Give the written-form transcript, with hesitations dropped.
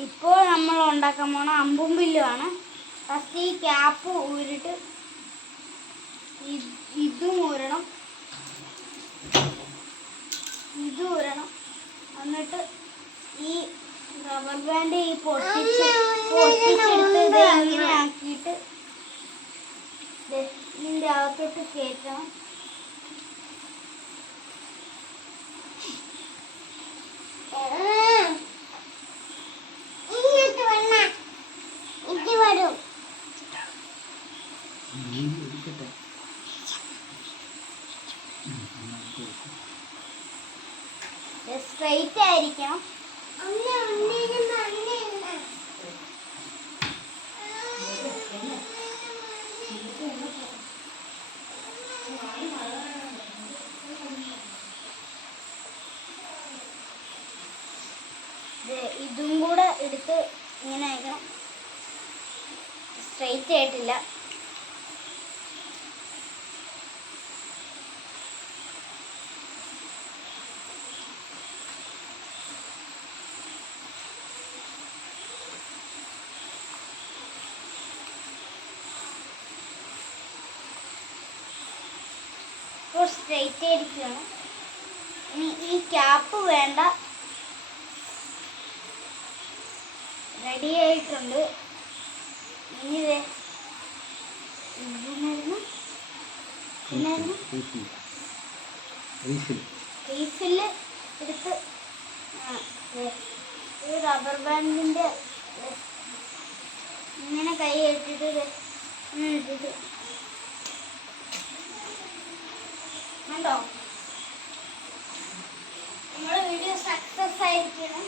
ഇപ്പോൾ നമ്മൾ ഉണ്ടാക്കാൻ പോണ അമ്പും വില്ലുമാണ്. ഫസ്റ്റ് ഈ ക്യാപ്പ് ഊരിട്ട് ഇതും ഊരണം, എന്നിട്ട് ഈ റബ്ബർ ബാൻഡ് ഈ പൊട്ടിച്ചെടുത്ത് ഇങ്ങനെ ആക്കിയിട്ട് ഇതിൻ്റെ അകത്തോട്ട് കയറ്റണം. സ്ട്രെയിറ്റ് ആയിരിക്കണം. ഇതും കൂടെ എടുത്ത് ഇങ്ങനെ ആക്കണം. സ്ട്രെയിറ്റ് ആയിട്ടില്ല. ഇപ്പോൾ സ്ട്രെയിറ്റ് ആയിരിക്കുകയാണ്. ഇനി ഈ ക്യാപ്പ് വേണ്ട, റെഡി ആയിട്ടുണ്ട്. ഇനി റീഫില്ല് എടുത്ത് ഈ റബ്ബർ ബാൻഡിൻ്റെ ഇങ്ങനെ കൈ ഇട്ടിട്ട് ഇട്ടിട്ട് കണ്ടോ, നമ്മുടെ വീഡിയോ സക്സസ് ആയിരിക്കണം.